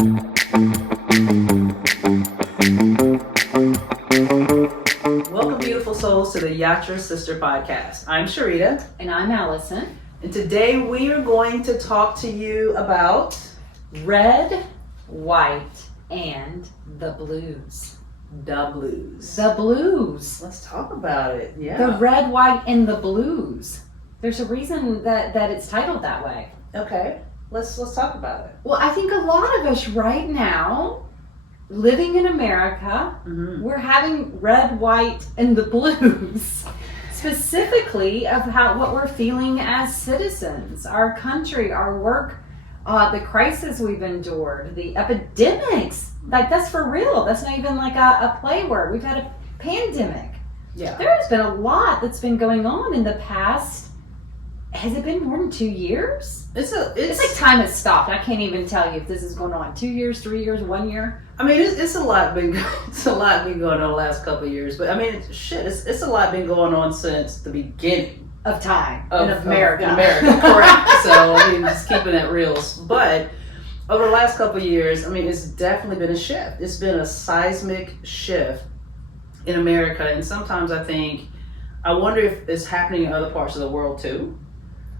Welcome, beautiful souls, to the Yatra Sister Podcast. I'm Sharita. And I'm Allison. And today we are going to talk to you about red, white, and the blues. The blues. The blues. Let's talk about it. Yeah. The red, white, and the blues. There's a reason that it's titled that way. Okay. Let's talk about it. Well, I think a lot of us right now, living in America, we're having red, white, and the blues. Specifically of what we're feeling as citizens, our country, our work, the crisis we've endured, the epidemics. Like, that's for real. That's not even like a play word. We've had a pandemic. Yeah. There has been a lot that's been going on in the past. Has it been more than 2 years? It's like time has stopped. I can't even tell you if this is going on 2 years, 3 years, 1 year. I mean, it's a lot been going on the last couple of years, but I mean, it's a lot been going on since the beginning of time in America. In America, correct. So I mean, just keeping it real. But over the last couple of years, I mean, it's definitely been a shift. It's been a seismic shift in America, and sometimes I wonder if it's happening in other parts of the world too.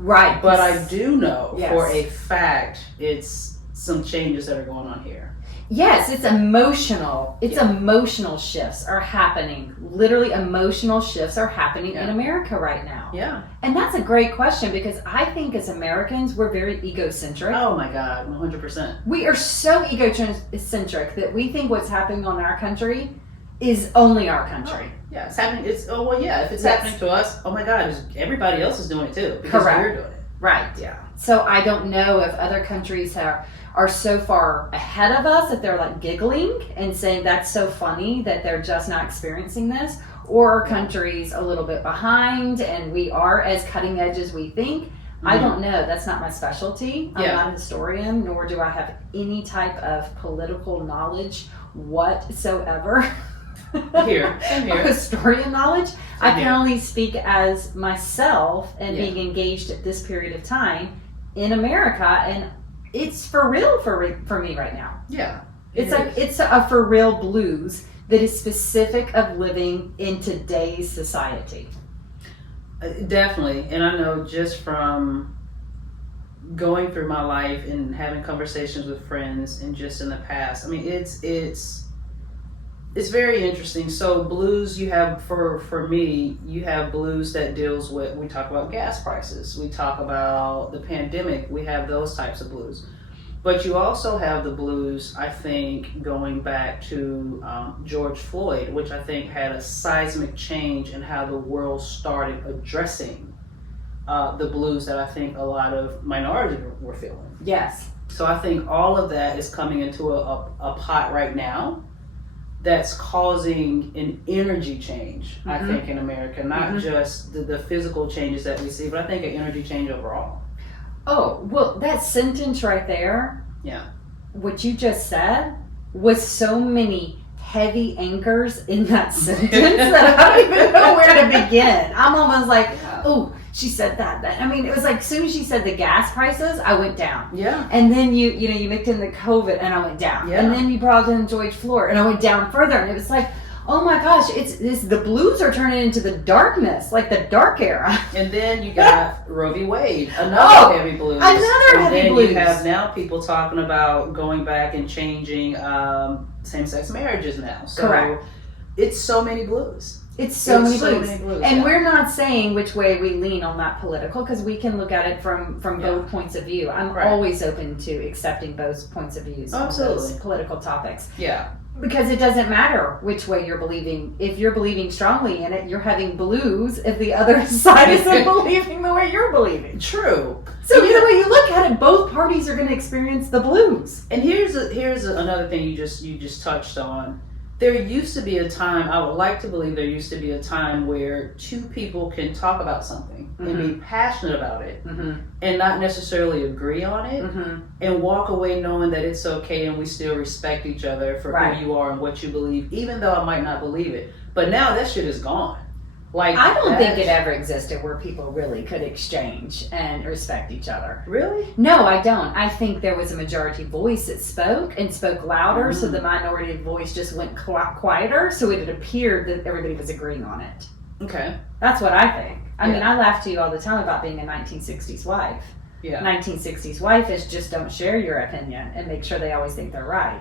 Right. But I do know for a fact it's some changes that are going on here. Yes, it's emotional. Emotional shifts are happening. Literally emotional shifts are happening in America right now. Yeah. And that's a great question, because I think as Americans, we're very egocentric. Oh my God, 100%. We are so egocentric that we think what's happening on our country is only our country. Oh, yeah, it's happening. If it's happening to us, oh my God, everybody else is doing it too. Because Correct. We're doing it. Right. Yeah. So I don't know if other countries are so far ahead of us that they're like giggling and saying that's so funny that they're just not experiencing this, or are countries a little bit behind and we are as cutting edge as we think. I don't know. That's not my specialty. I'm not a historian, nor do I have any type of political knowledge whatsoever. Here. Historian knowledge. I can only speak as myself and being engaged at this period of time in America, and it's for real for me right now. Yeah. It's a for real blues that is specific of living in today's society. Definitely. And I know just from going through my life and having conversations with friends and just in the past, I mean, it's very interesting. So blues, you have, for me, you have blues that deals with, we talk about gas prices, we talk about the pandemic, we have those types of blues. But you also have the blues, I think, going back to George Floyd, which I think had a seismic change in how the world started addressing the blues that I think a lot of minorities were feeling. Yes. So I think all of that is coming into a pot right now that's causing an energy change, I think, in America. Not just the physical changes that we see, but I think an energy change overall. Oh, well, that sentence right there, what you just said, was so many heavy anchors in that sentence that I don't even know where to begin. I'm almost like, oh, she said that. I mean, it was like, as soon as she said the gas prices, I went down. Yeah. And then you mixed in the COVID and I went down. Yeah. And then you brought in George Floyd and I went down further. And it was like, oh my gosh, the blues are turning into the darkness, like the dark era. And then you got Roe v. Wade, another heavy blues. Another heavy blues. And then you have now people talking about going back and changing same-sex marriages now. So correct. It's so many blues. It's so many blues. And yeah. we're not saying which way we lean on that political, because we can look at it from both points of view. I'm always open to accepting both points of views on those political topics. Yeah. Because it doesn't matter which way you're believing. If you're believing strongly in it, you're having blues if the other side isn't believing the way you're believing. True. So either way you look at it, both parties are going to experience the blues. And here's another thing you just touched on. There used to be a time, I would like to believe there used to be a time where two people can talk about something and be passionate about it and not necessarily agree on it and walk away knowing that it's okay and we still respect each other for who you are and what you believe, even though I might not believe it. But now that shit is gone. Like I don't think it that- ever existed where people really could exchange and respect each other. Really? No, I don't. I think there was a majority voice that spoke and spoke louder, so the minority voice just went quieter, so it appeared that everybody was agreeing on it. Okay. That's what I think. I mean, I laugh to you all the time about being a 1960s wife. Yeah. 1960s wife is just don't share your opinion and make sure they always think they're right.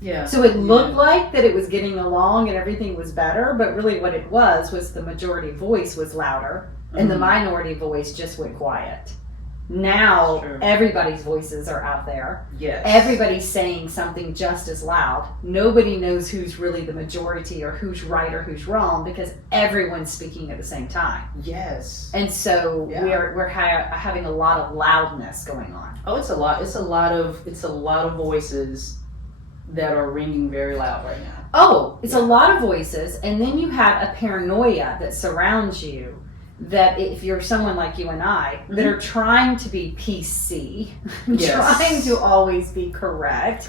Yeah. So it looked like that it was getting along and everything was better, but really what it was the majority voice was louder and the minority voice just went quiet. Now everybody's voices are out there. Yes. Everybody's saying something just as loud. Nobody knows who's really the majority or who's right or who's wrong because everyone's speaking at the same time. Yes. And so we're having a lot of loudness going on. Oh, it's a lot. It's a lot of voices that are ringing very loud right now. Oh, it's a lot of voices, and then you have a paranoia that surrounds you. That if you're someone like you and I that are trying to be PC, trying to always be correct,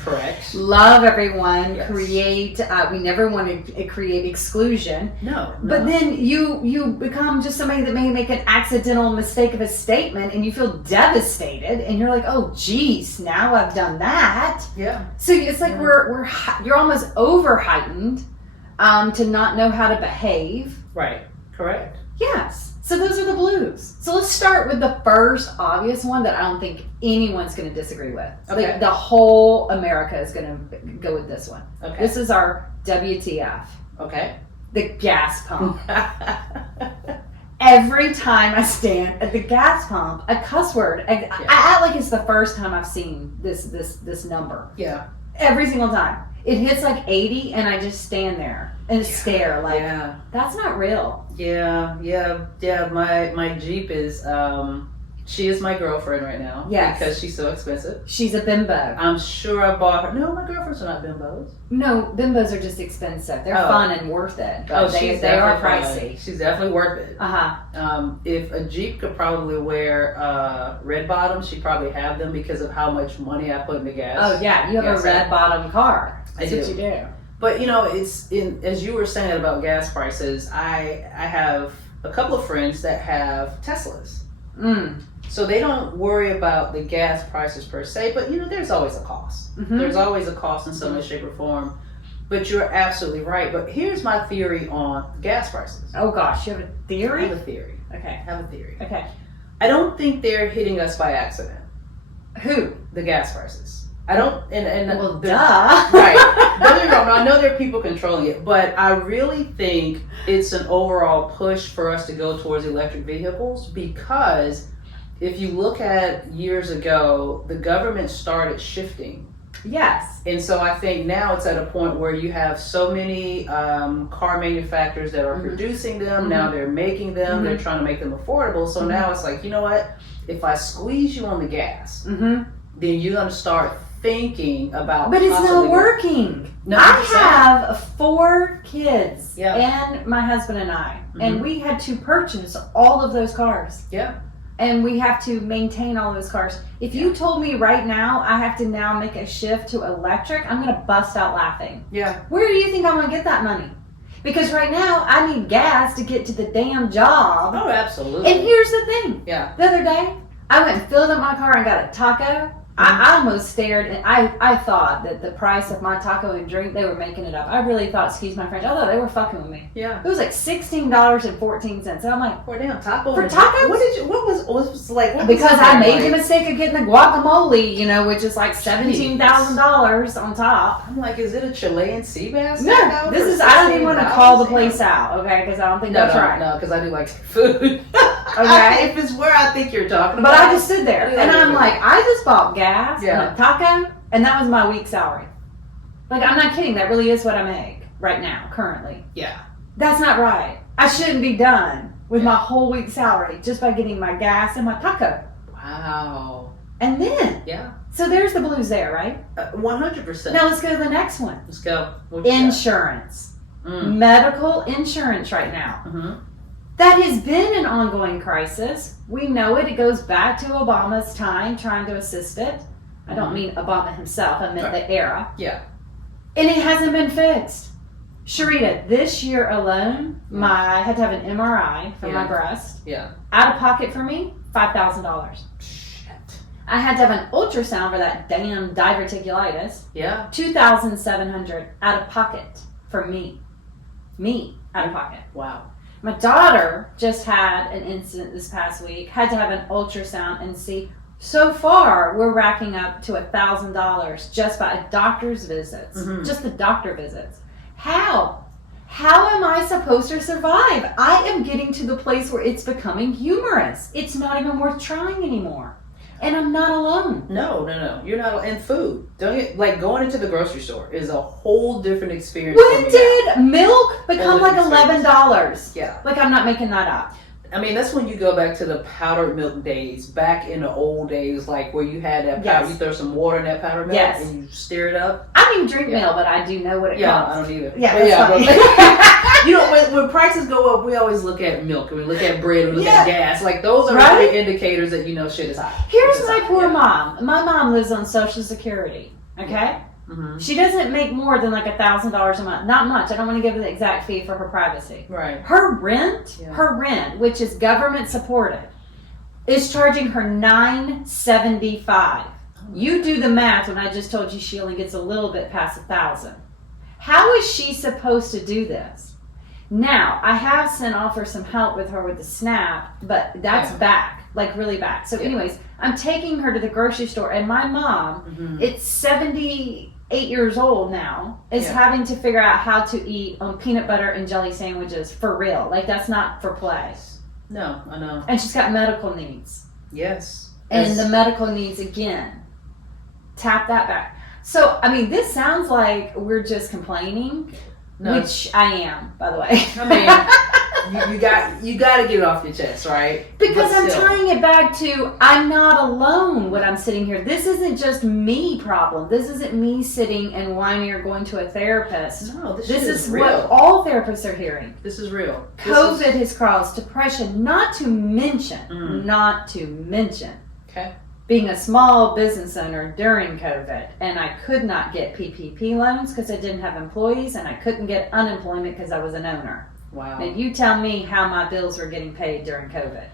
love everyone, create. We never want to create exclusion. No. But then you become just somebody that may make an accidental mistake of a statement, and you feel devastated, and you're like, oh, geez, now I've done that. Yeah. So it's like you're almost over heightened to not know how to behave. Right. Correct. Yes. So those are the blues. So let's start with the first obvious one that I don't think anyone's going to disagree with. Okay. Like the whole America is going to go with this one. Okay. This is our WTF. Okay. The gas pump. Every time I stand at the gas pump, a cuss word. I act like it's the first time I've seen this number. Yeah. Every single time. It hits like 80 and I just stand there and stare like, that's not real. Yeah. My Jeep is, she is my girlfriend right now. Yes. Because she's so expensive. She's a bimbo. I'm sure I bought her. No, my girlfriends are not bimbos. No, bimbos are just expensive. They're fun and worth it. But they are pricey. She's definitely worth it. If a Jeep could probably wear red bottoms, she'd probably have them because of how much money I put in the gas. Oh yeah, you have a red bottom car. That's what you do. But it's as you were saying about gas prices, I have a couple of friends that have Teslas. So they don't worry about the gas prices per se, but there's always a cost. There's always a cost in some way, shape, or form. But you're absolutely right. But here's my theory on gas prices. Oh gosh, you have a theory? I have a theory. Okay. I have a theory. Okay. I don't think they're hitting us by accident. Who? The gas prices. I don't, well, duh. Right. Don't get me wrong. I know there are people controlling it, but I really think it's an overall push for us to go towards electric vehicles because if you look at years ago, the government started shifting. Yes. And so I think now it's at a point where you have so many car manufacturers that are producing them. Now they're making them. They're trying to make them affordable. So now it's like, you know what? If I squeeze you on the gas, then you're going to start thinking about. But it's not working. No, I have 4 kids Yeah. and my husband and I, and we had to purchase all of those cars. Yeah. And we have to maintain all those cars. If you told me right now I have to now make a shift to electric, I'm going to bust out laughing. Yeah. Where do you think I'm going to get that money? Because right now I need gas to get to the damn job. Oh, absolutely. And here's the thing. Yeah. The other day, I went and filled up my car and got a taco. I almost stared, and I thought that the price of my taco and drink, they were making it up. I really thought, excuse my French, I thought they were fucking with me. Yeah. It was like $16.14. And I'm like, for a damn taco. For tacos? What was like? Because I made the mistake of getting the guacamole, which is like $17,000 on top. I'm like, is it a Chilean sea bass? No, this is, I don't even want to call the place out, okay? Because I don't think that's right. No, because I do like food. Okay. If it's where I think you're talking about. But I just stood there, and I'm like, I just bought gas and a taco, and that was my week's salary. Like, I'm not kidding. That really is what I make right now, currently. Yeah. That's not right. I shouldn't be done with my whole week's salary just by getting my gas and my taco. Wow. And then. Yeah. So there's the blues there, right? 100%. Now let's go to the next one. Let's go. Insurance. Medical insurance right now. Mm-hmm. That has been an ongoing crisis. We know it. It goes back to Obama's time trying to assist it. I don't mean Obama himself. I meant the era. Yeah. And it hasn't been fixed. Sharita, this year alone, I had to have an MRI for my breast. Yeah. Out of pocket for me, $5,000. Shit. I had to have an ultrasound for that damn diverticulitis. Yeah. $2,700 out of pocket for me. Me, out of pocket. Wow. My daughter just had an incident this past week, had to have an ultrasound and see. So far, we're racking up to $1,000 just by doctor's visits. Just the doctor visits. How? How am I supposed to survive? I am getting to the place where it's becoming humorous. It's not even worth trying anymore. And I'm not alone. No. You're not. And food. Don't you, like going into the grocery store is a whole different experience. When did milk become like $11? Yeah. Like I'm not making that up. I mean, that's when you go back to the powdered milk days, back in the old days, like where you had that powder, you throw some water in that powdered milk and you stir it up. I don't even drink milk, but I do know what it Yeah, costs. I don't either. Yeah, but you know, when prices go up, we always look at milk and we look at bread and we look at gas. Like those are really indicators that you know shit is hot. Here's my poor mom. My mom lives on Social Security. Okay. She doesn't make more than like $1,000 a month. Not much. I don't want to give her the exact fee for her privacy. Right. Her rent, which is government supported, is charging her $975. You do the math when I just told you she only gets a little bit past $1,000. How is she supposed to do this? Now, I have sent off her some help with her with the SNAP, but that's back, like really back. So anyways, I'm taking her to the grocery store, and my mom, it's 78 years old now, is having to figure out how to eat on peanut butter and jelly sandwiches for real. Like, that's not for play. No, I know. And she's got medical needs. Yes. And the medical needs, again, tap that back. So, I mean, this sounds like we're just complaining, which I am, by the way. I mean, you got to get it off your chest, right? Because I'm tying it back to I'm not alone when I'm sitting here. This isn't just me problem. This isn't me sitting and whining or going to a therapist. No, this is real. What all therapists are hearing. This is real. COVID has caused depression, not to mention, Okay. being a small business owner during COVID, and I could not get PPP loans because I didn't have employees, and I couldn't get unemployment because I was an owner. Wow. Now you tell me how my bills were getting paid during COVID.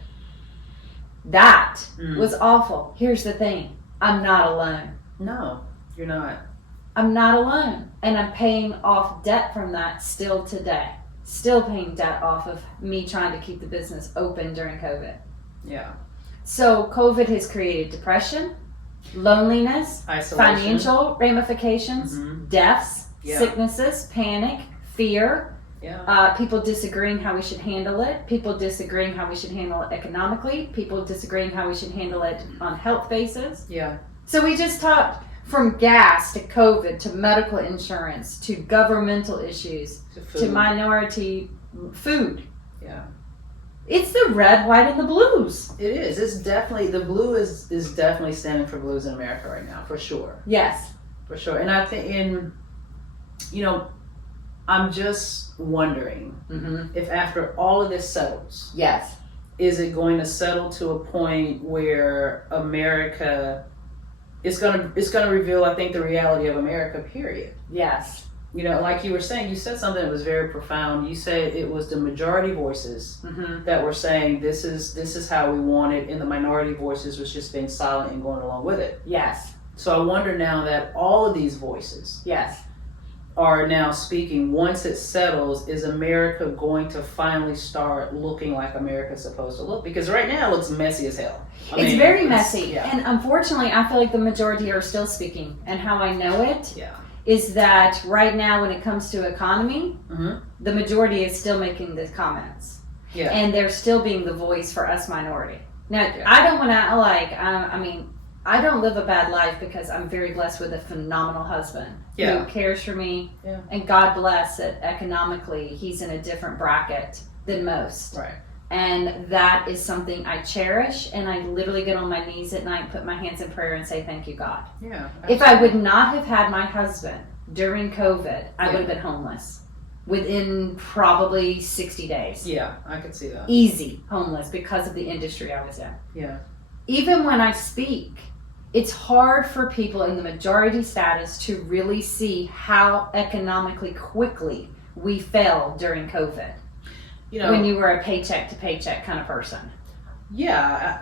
That was awful. Here's the thing. I'm not alone. No, you're not. I'm not alone. And I'm paying off debt from that still today. Still paying debt off of me trying to keep the business open during COVID. Yeah. So COVID has created depression, loneliness, isolation, financial ramifications, deaths, sicknesses, panic, fear, people disagreeing how we should handle it, people disagreeing how we should handle it economically, people disagreeing how we should handle it on health basis. Yeah. So we just talked from gas to COVID to medical insurance to governmental issues to minority food. Yeah. It's the red, white, and the blues. It is. It's definitely, the blue is definitely standing for blues in America right now, for sure. Yes. For sure. And I think I'm just wondering if after all of this settles, yes, is it going to settle to a point where America is going to reveal, I think, the reality of America, period. Yes. You know, like you were saying, you said something that was very profound. You said it was the majority voices that were saying this is how we want it, and the minority voices was just being silent and going along with it. Yes. So I wonder now that all of these voices are now speaking. Once it settles, is America going to finally start looking like America's supposed to look? Because right now it looks messy as hell. It's very messy. And unfortunately, I feel like the majority are still speaking. And how I know it is that right now when it comes to economy, the majority is still making the comments. Yeah. And they're still being the voice for us minority. Now, I don't want to I don't live a bad life because I'm very blessed with a phenomenal husband who cares for me. Yeah. And God bless it, economically, he's in a different bracket than most. Right. And that is something I cherish, and I literally get on my knees at night, put my hands in prayer, and say, thank you, God. Yeah. Absolutely. If I would not have had my husband during COVID, I would have been homeless within probably 60 days. Yeah, I could see that. Easy homeless because of the industry I was in. Yeah. Even when I speak, it's hard for people in the majority status to really see how economically quickly we failed during COVID? When you were a paycheck to paycheck kind of person. Yeah,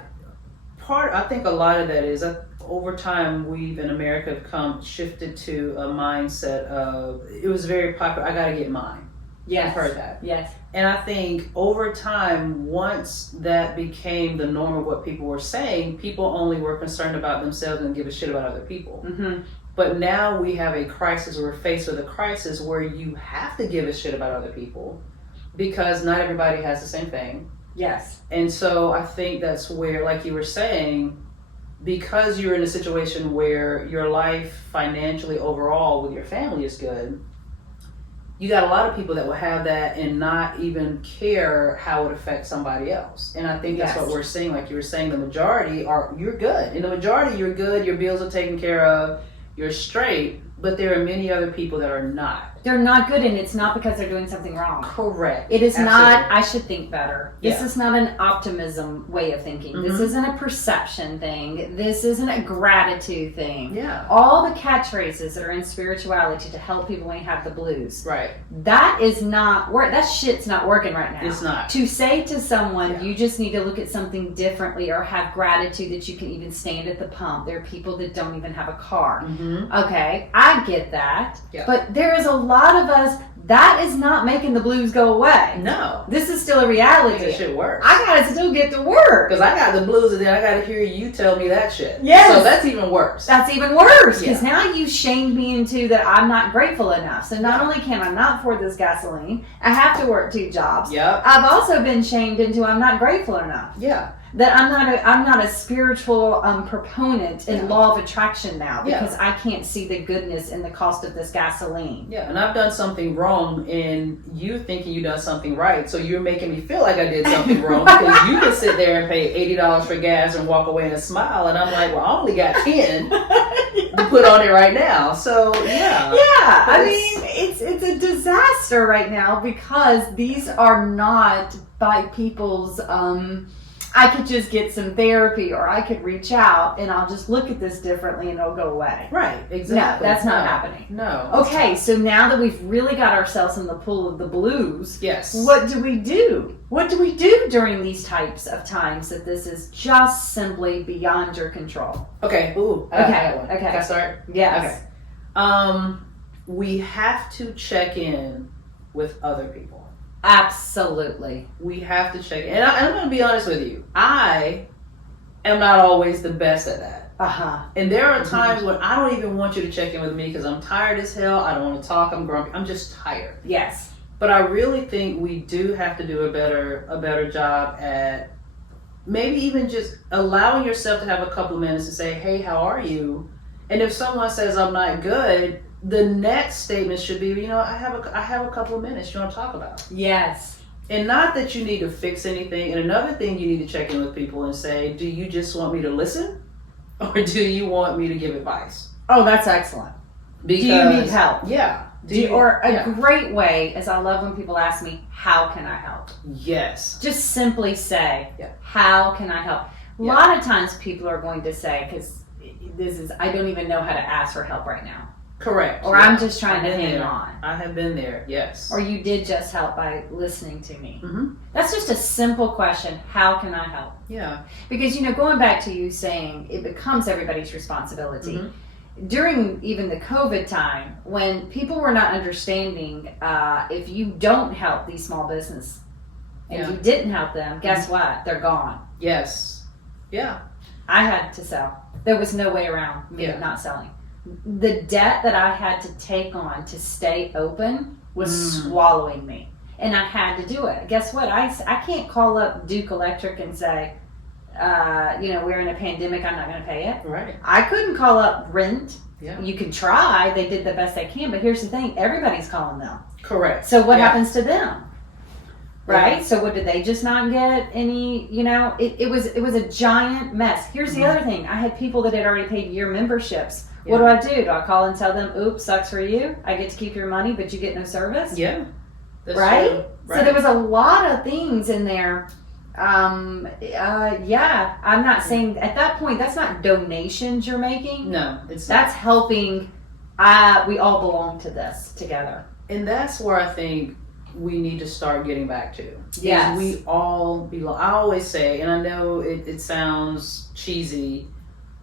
I think a lot of that is over time we've in America have shifted to a mindset of, it was very popular, I gotta get mine. Yes. I've heard that. Yes. And I think over time, once that became the norm of what people were saying, people only were concerned about themselves and give a shit about other people. Mm-hmm. But now we have a crisis, we're faced with a crisis where you have to give a shit about other people because not everybody has the same thing. Yes. And so I think that's where, like you were saying, because you're in a situation where your life financially overall with your family is good, you got a lot of people that will have that and not even care how it affects somebody else. And I think that's what we're seeing. Like you were saying, the majority you're good. In the majority, you're good, your bills are taken care of, you're straight, but there are many other people that are not. They're not good, and it's not because they're doing something wrong. Correct. It is Absolutely. not, I should think better. This is not an optimism way of thinking. Mm-hmm. This isn't a perception thing. This isn't a gratitude thing. Yeah. All the catchphrases that are in spirituality to help people when you have the blues. Right. That is not work. That shit's not working right now. It's not. To say to someone, you just need to look at something differently or have gratitude that you can even stand at the pump. There are people that don't even have a car. Mm-hmm. Okay, I get that. Yeah. But there is a lot of us that is not making the blues go away. No. This is still a reality. That shit works. I gotta still get to work. Because I got the blues and then I gotta hear you tell me that shit. Yes. So that's even worse. That's even worse. Because now you shamed me into that I'm not grateful enough. So not only can I not afford this gasoline, I have to work 2 jobs. Yep. I've also been shamed into I'm not grateful enough. Yeah. That I'm not a spiritual proponent in law of attraction now because I can't see the goodness in the cost of this gasoline. Yeah, and I've done something wrong and you thinking you done something right. So you're making me feel like I did something wrong because you can sit there and pay $80 for gas and walk away and smile. And I'm like, well, I only got 10 to put on it right now. So yeah. Yeah, I mean, it's a disaster right now because these are not by people's I could just get some therapy or I could reach out and I'll just look at this differently and it'll go away. Right, exactly. No, that's not happening. No. Okay, so now that we've really got ourselves in the pool of the blues, yes. What do we do? What do we do during these types of times that this is just simply beyond your control? Okay, ooh, I got one. Okay. Can I start? Yes. Okay. We have to check in with other people. Absolutely. We have to check in. And I'm going to be honest with you. I am not always the best at that. Uh-huh. And there are times when I don't even want you to check in with me because I'm tired as hell. I don't want to talk. I'm grumpy. I'm just tired. Yes. But I really think we do have to do a better job at maybe even just allowing yourself to have a couple of minutes and say, hey, how are you? And if someone says I'm not good, the next statement should be, I have a couple of minutes you want to talk about. Yes. And not that you need to fix anything. And another thing you need to check in with people and say, do you just want me to listen? Or do you want me to give advice? Oh, that's excellent. Because, do you need help? Yeah. Great way is I love when people ask me, how can I help? Yes. Just simply say, how can I help? A lot of times people are going to say, because I don't even know how to ask for help right now. Correct. Or I'm just trying to hang on. I have been there, yes. Or you did just help by listening to me. Mm-hmm. That's just a simple question. How can I help? Yeah. Because, going back to you saying it becomes everybody's responsibility. Mm-hmm. During even the COVID time, when people were not understanding, if you don't help these small business and you didn't help them, guess what? They're gone. Yes. Yeah. I had to sell. There was no way around me not selling. The debt that I had to take on to stay open was swallowing me. And I had to do it. Guess what? I can't call up Duke Electric and say, we're in a pandemic, I'm not going to pay it. Right. I couldn't call up Rent. Yeah. You can try. They did the best they can. But here's the thing. Everybody's calling them. Correct. So what happens to them? Right? Yeah. So what, did they just not get any, it was a giant mess. Here's the other thing. I had people that had already paid year memberships. Yeah. What do? Do I call and tell them, oops, sucks for you? I get to keep your money, but you get no service? Yeah. That's right? True. Right? So there was a lot of things in there. I'm not saying, at that point, that's not donations you're making. No, it's That's helping. We all belong to this together. And that's where I think we need to start getting back to. Yes. We all belong. I always say, and I know it sounds cheesy,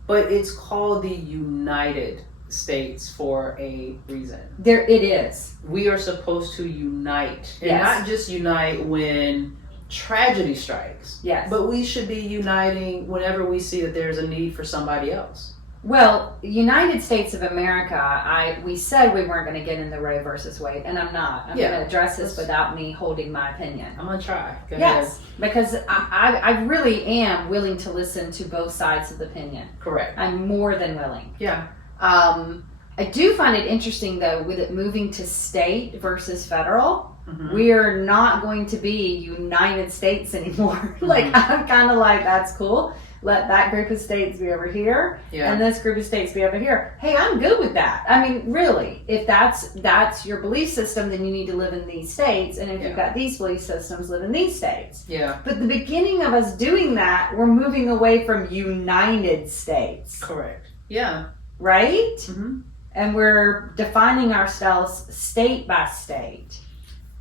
but it's called the United States for a reason. There it is. We are supposed to unite. And Yes. not just unite when tragedy strikes. Yes. But we should be uniting whenever we see that there's a need for somebody else. Well, United States of America, we said we weren't going to get in the Roe versus Wade, and I'm not. I'm going to address this without me holding my opinion. I'm going to try. Go yes, ahead. Because I really am willing to listen to both sides of the opinion. Correct. I'm more than willing. Yeah. I do find it interesting, though, with it moving to state versus federal. Mm-hmm. We're not going to be United States anymore. Like, I'm kind of like, that's cool. Let that group of states be over here, and this group of states be over here. Hey, I'm good with that. I mean, really, if that's your belief system, then you need to live in these states, and if you've got these belief systems, live in these states. Yeah. But the beginning of us doing that, we're moving away from United States. Correct. Yeah. Right? Mm-hmm. And we're defining ourselves state by state.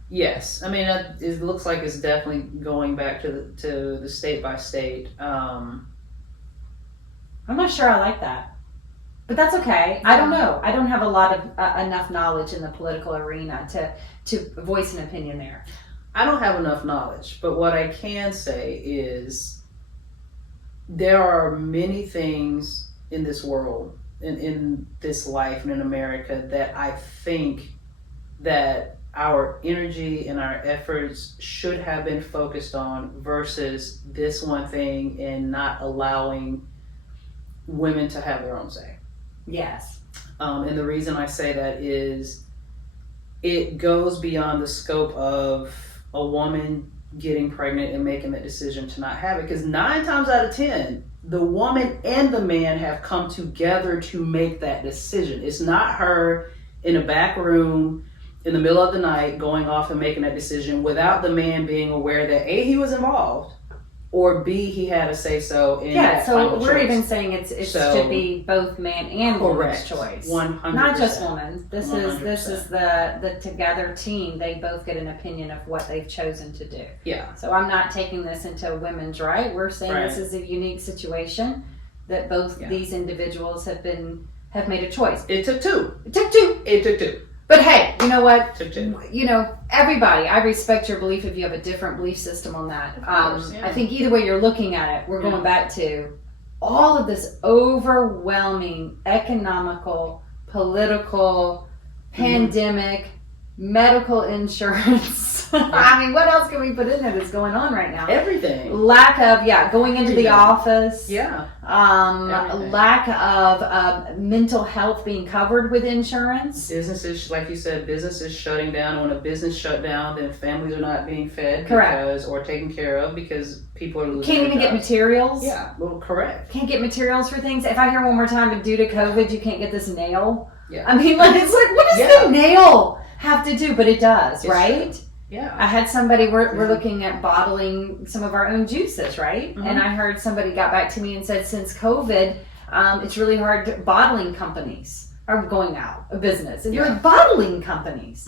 Yes, I mean it looks like it's definitely going back to the state by state. I'm not sure I like that, but that's okay. I don't know. I don't have a lot of enough knowledge in the political arena to voice an opinion there. I don't have enough knowledge, but what I can say is there are many things in this world, in this life, and in America that I think that our energy and our efforts should have been focused on versus this one thing and not allowing women to have their own say. Yes. And the reason I say that is it goes beyond the scope of a woman getting pregnant and making that decision to not have it. Because 9 times out of 10, the woman and the man have come together to make that decision. It's not her in a back room in the middle of the night going off and making that decision without the man being aware that A, he was involved, or B, he had a say so in that so we're choice. even saying it should be both man and woman's choice. 100%. Not just woman. This 100%. is the together team. They both get an opinion of what they've chosen to do. Yeah. So I'm not taking this into women's right. We're saying this is a unique situation that both these individuals have made a choice. It took two. It took two. But hey, you know what? You know, everybody, I respect your belief if you have a different belief system on that. I think either way you're looking at it, we're going back to all of this overwhelming economical, political, pandemic, medical insurance. I mean, what else can we put in there that's going on right now? Everything. Lack of, going into the office. Yeah. Lack of mental health being covered with insurance. Businesses, like you said, businesses shutting down. When a business shut down, then families are not being fed. Correct. Or taken care of because people are losing Can't even get materials. Yeah, well, correct. Can't get materials for things. If I hear one more time, but due to COVID, you can't get this nail. Yeah. I mean, like, it's like, what does the nail have to do? But it does, right? True. Yeah. I had somebody, we're looking at bottling some of our own juices, right? Mm-hmm. And I heard somebody got back to me and said, since COVID, it's really hard. Bottling companies are going out of business. And you're like, bottling companies,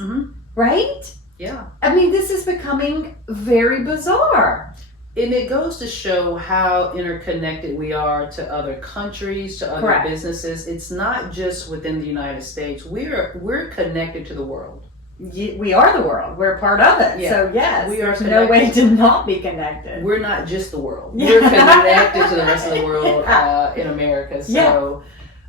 right? Yeah. I mean, this is becoming very bizarre. And it goes to show how interconnected we are to other countries, to other businesses. It's not just within the United States. We're connected to the world. We are the world. We're a part of it. Yeah. So yes, we are there's no way to not be connected. We're not just the world. We're connected to the rest of the world in America. So,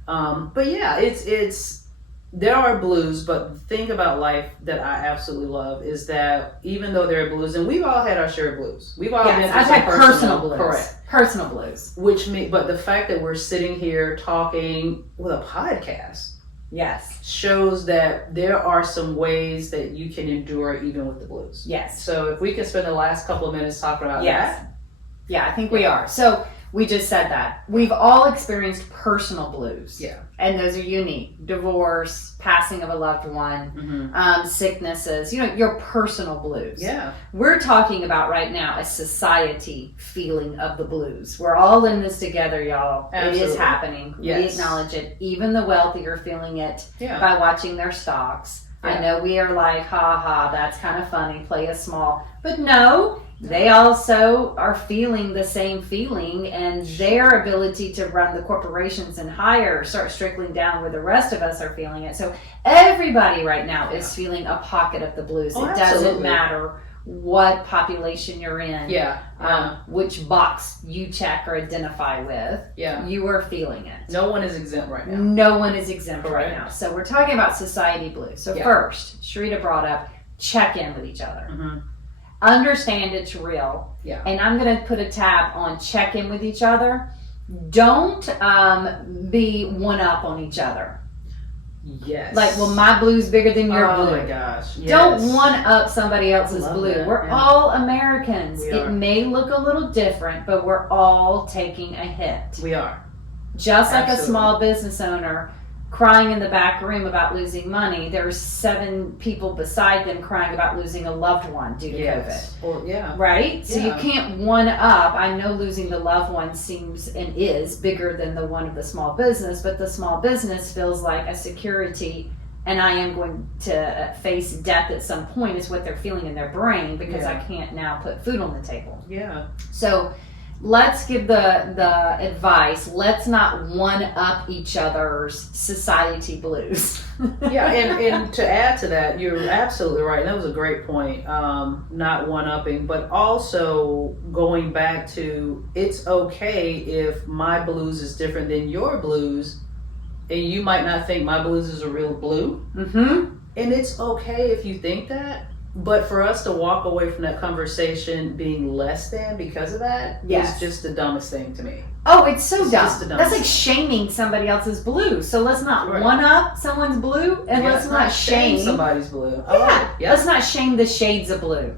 but yeah, it's there are blues, but the thing about life that I absolutely love is that even though there are blues, and we've all had our share of blues. We've all been through some personal blues. Correct. Personal blues. But the fact that we're sitting here talking with a podcast. Yes. Shows that there are some ways that you can endure even with the blues. Yes. So if we can spend the last couple of minutes talking about that. Yeah, I think we are. So we just said that. We've all experienced personal blues. Yeah. And those are unique. Divorce, passing of a loved one, sicknesses, your personal blues. Yeah. We're talking about right now a society feeling of the blues. We're all in this together, y'all. Absolutely. It is happening. Yes. We acknowledge it. Even the wealthy are feeling it by watching their stocks. I know we are like, ha ha, that's kind of funny, play us small. But no, they also are feeling the same feeling, and their ability to run the corporations and hire starts trickling down where the rest of us are feeling it. So everybody right now is feeling a pocket of the blues. It doesn't matter what population you're in, which box you check or identify with, you are feeling it. No one is exempt right now. No one is exempt right now. So we're talking about society blues. So first, Sharita brought up, check in with each other. Understand it's real. And I'm going to put a tab on check in with each other. Don't be one up on each other. Yes. Like, well, my blue's bigger than your blue. Oh my gosh. Yes. Don't one up somebody else's blue. That. We're all Americans. It may look a little different, but we're all taking a hit. We are. Just like a small business owner crying in the back room about losing money, there's 7 people beside them crying about losing a loved one due to COVID. Or, right? So you can't one up. I know losing the loved one seems and is bigger than the one of the small business, but the small business feels like a security, and I am going to face death at some point is what they're feeling in their brain, because I can't now put food on the table. So let's give the advice. Let's not one up each other's society blues. And to add to that, you're absolutely right. That was a great point. Not one upping, but also going back to, it's okay if my blues is different than your blues, and you might not think my blues is a real blue. And it's okay if you think that. But for us to walk away from that conversation being less than because of that is just the dumbest thing to me. Oh, it's so dumb. That's like shaming somebody else's blue. So let's not one up someone's blue, and let's not shame somebody's blue. Let's not shame the shades of blue.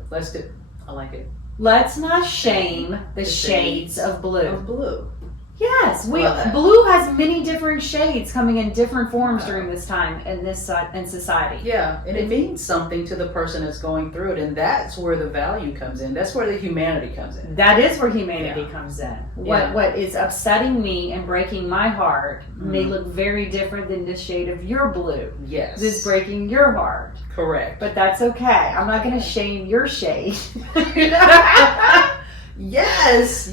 I like it. Let's not shame the shades of blue. Yes, blue has many different shades coming in different forms during this time in society. And it means something to the person that's going through it, and that's where the value comes in. That's where the humanity comes in. That is where humanity comes in. What is upsetting me and breaking my heart may look very different than the shade of your blue. Yes. This is breaking your heart. Correct. But that's okay. I'm not going to shame your shade. Yes,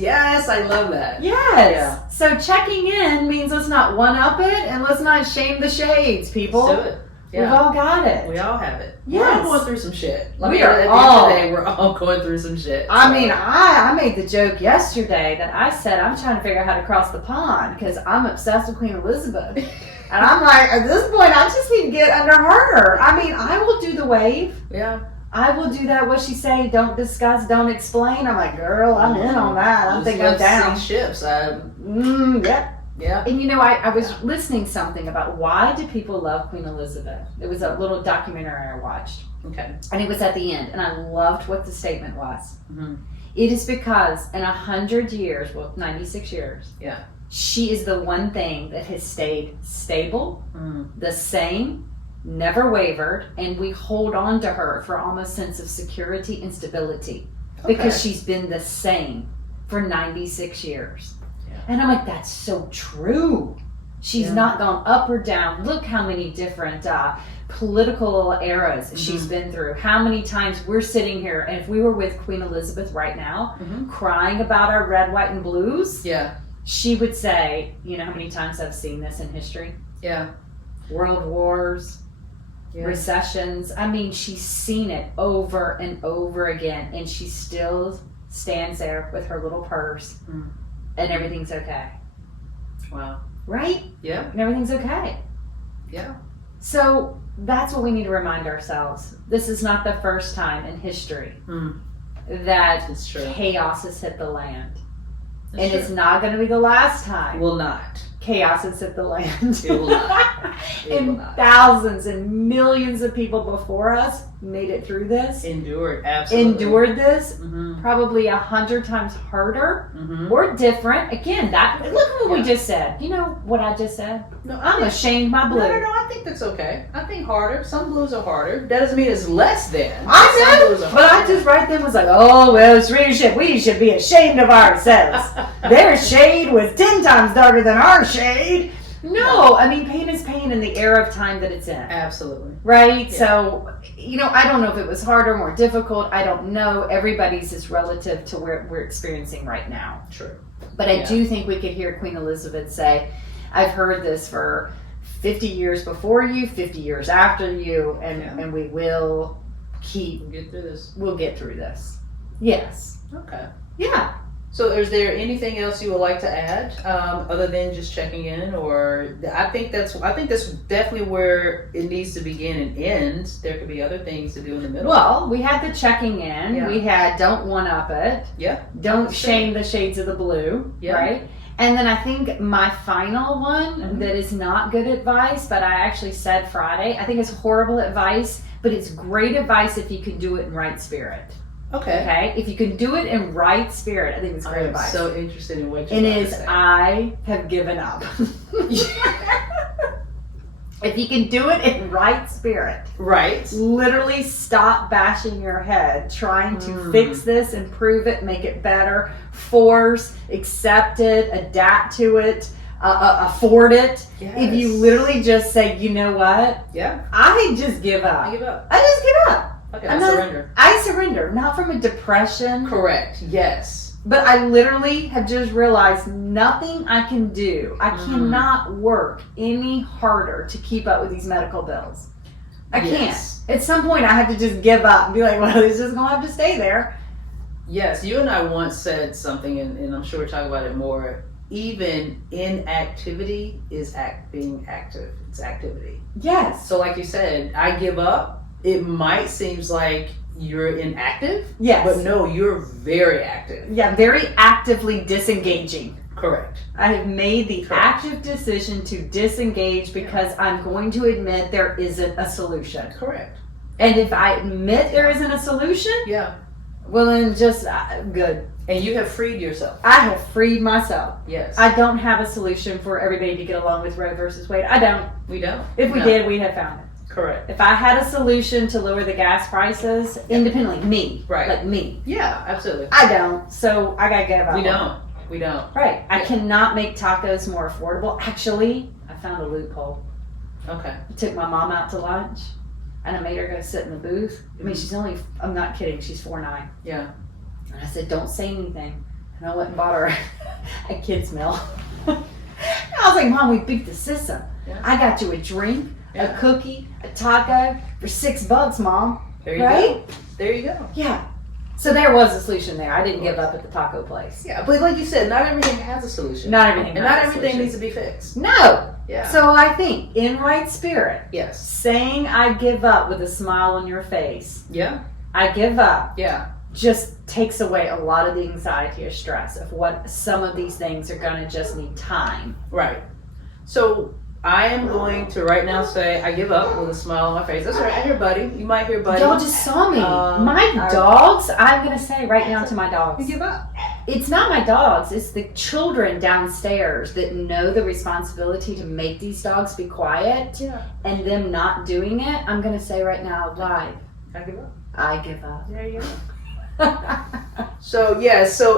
I love that. So checking in means let's not one up it, and let's not shame the shades, people. Let's do it. We've all got it. We all have it. Yes. We're all going through some shit. We are all. We're all going through some shit. So. I mean, I made the joke yesterday that I said I'm trying to figure out how to cross the pond because I'm obsessed with Queen Elizabeth. And I'm like, at this point, I just need to get under her. I mean, I will do the wave. I will do that. What she say? Don't discuss, don't explain. I'm like, girl, I'm in on that. I think I'm down. 6 ships. Yeah. And you know, I was listening something about why do people love Queen Elizabeth. It was a little documentary I watched. Okay. And it was at the end, and I loved what the statement was. It is because in 100 years, 96 years, she is the one thing that has stayed stable, the same, never wavered, and we hold on to her for almost sense of security and stability because she's been the same for 96 years. And I'm like, that's so true. She's not gone up or down. Look how many different political eras she's been through. How many times we're sitting here, and if we were with Queen Elizabeth right now, crying about our red, white, and blues, she would say, you know how many times I've seen this in history? World wars, recessions. I mean, she's seen it over and over again, and she still stands there with her little purse, and everything's okay. Wow. Right? Yeah. And everything's okay. Yeah. So that's what we need to remind ourselves. This is not the first time in history that chaos has hit the land. And it's not going to be the last time. Will not. Chaos has hit the land. It will not. And thousands and millions of people before us made it through this. Endured, absolutely. Endured this, probably 100 times harder or different. Again, look at what we just said. You know what I just said? No, I'm ashamed of my blue. No, I think that's okay. I think harder. Some blues are harder. That doesn't mean it's less than. I know, but I just right then was like, oh, well, it's readership. We should be ashamed of ourselves. Their shade was 10 times darker than our shade. No, I mean, pain is pain, happening in the era of time that it's in. Absolutely. Right? Yeah. So, I don't know if it was harder, more difficult. I don't know. Everybody's is relative to where we're experiencing right now. True. But I do think we could hear Queen Elizabeth say, I've heard this for 50 years before you, 50 years after you, and we will get through this. We'll get through this. Yes. Okay. Yeah. So is there anything else you would like to add, other than just checking in? Or I think that's definitely where it needs to begin and end. There could be other things to do in the middle. Well, we had the checking in. Yeah. We had don't one up it. Yeah. Don't shame the shades of the blue. Yeah. Right. And then I think my final one that is not good advice, but I actually said Friday. I think it's horrible advice, but it's great advice if you can do it in right spirit. Okay. If you can do it in right spirit, I think it's great advice. I'm so interested in what you're And about it is, to say. I have given up. If you can do it in right spirit, right, literally stop bashing your head, trying to fix this, improve it, make it better, force, accept it, adapt to it, afford it. Yes. If you literally just say, you know what? Yeah. I just give up. I give up. I just give up. Okay, I surrender. I surrender, not from a depression. Correct. Yes. But I literally have just realized nothing I can do. I cannot work any harder to keep up with these medical bills. I can't. At some point, I have to just give up and be like, well, it's just going to have to stay there. Yes, you and I once said something, and I'm sure we'll talk about it more. Even inactivity is being active. It's activity. Yes. So like you said, I give up. It might seems like you're inactive. Yes. But no, you're very active. Yeah, very actively disengaging. Correct. I have made the active decision to disengage because I'm going to admit there isn't a solution. Correct. And if I admit there isn't a solution, well then just good. And you have freed yourself. I have freed myself. Yes. I don't have a solution for everybody to get along with Roe versus Wade. I don't. We don't. If we did, we'd have found it. Correct. If I had a solution to lower the gas prices independently, me. Right. Like me. Yeah, absolutely. I don't. So I gotta give up. We don't. Right. I cannot make tacos more affordable. Actually, I found a loophole. Okay. I took my mom out to lunch and I made her go sit in the booth. I mean, I'm not kidding, she's 4'9". Yeah. And I said, don't say anything. And I went and bought her a kid's meal. I was like, Mom, we beat the system. Yeah. I got you a drink, a cookie, a taco for $6, Mom. There you go. There you go. Yeah. So there was a solution there. I didn't give up at the taco place. Yeah, but like you said, not everything has a solution. Not everything and has not a everything solution. needs to be fixed. No. Yeah. So I think in right spirit, Yes. saying I give up with a smile on your face, Yeah. I give up, Yeah. just takes away a lot of the anxiety or stress of what some of these things are going to just need time. Right. So I am going to right now say I give up with a smile on my face. That's right. I hear Buddy. You might hear Buddy. Y'all just saw me. My dogs, I'm going to say right now to my dogs. You give up. It's not my dogs. It's the children downstairs that know the responsibility to make these dogs be quiet. Yeah. And them not doing it. I'm going to say right now live. I give up. I give up. There you go. So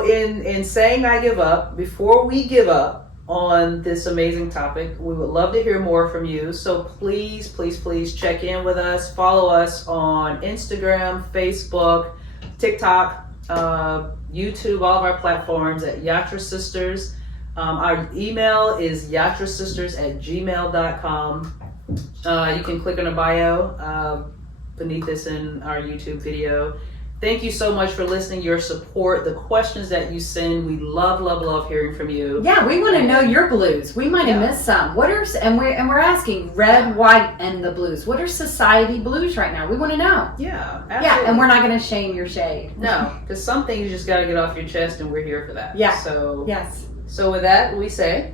in saying I give up, before we give up on this amazing topic, we would love to hear more from you. So please check in with us. Follow us on Instagram, Facebook, TikTok, YouTube, all of our platforms at Yatra Sisters. Our email is yatrasisters@gmail.com. You can click on a bio beneath this in our YouTube video. Thank you so much for listening, your support, the questions that you send. We love hearing from you. Yeah, we want to know your blues. We might have missed some. We're asking red, white, and the blues. What are society blues right now? We want to know. Yeah, absolutely. Yeah, and we're not going to shame your shade. No, because some things you just got to get off your chest, and we're here for that. Yeah. So yes. So with that, we say.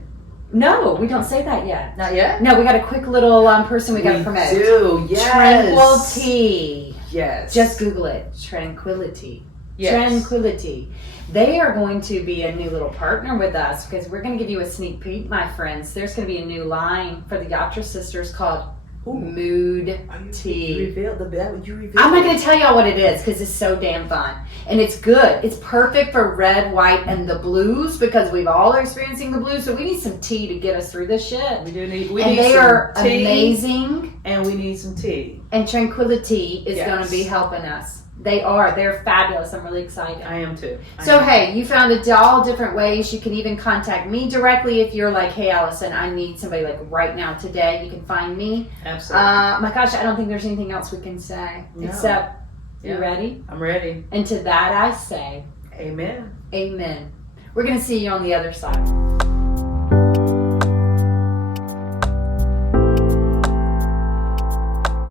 No, we don't say that yet. Not yet? No, we got a quick little person we got to promote. We do, yes. Tranquility. Yes. Just Google it. Tranquility. Yes. Tranquility. They are going to be a new little partner with us because we're going to give you a sneak peek, my friends. There's going to be a new line for the Yatra Sisters called mood You tea. revealed you revealed. I'm not going to tell y'all what it is because it's so damn fun. And it's good. It's perfect for red, white, and the blues because we've all are experiencing the blues. So we need some tea to get us through this shit. We do need. And they are amazing. And we need some tea. And Tranquility is going to be helping us. They are. They're fabulous. I'm really excited. I am too. Hey, you found all different ways. You can even contact me directly if you're like, hey, Allison, I need somebody like right now, today. You can find me. Absolutely. My gosh, I don't think there's anything else we can say. No. Except, you ready? I'm ready. And to that I say, Amen. amen. We're going to see you on the other side.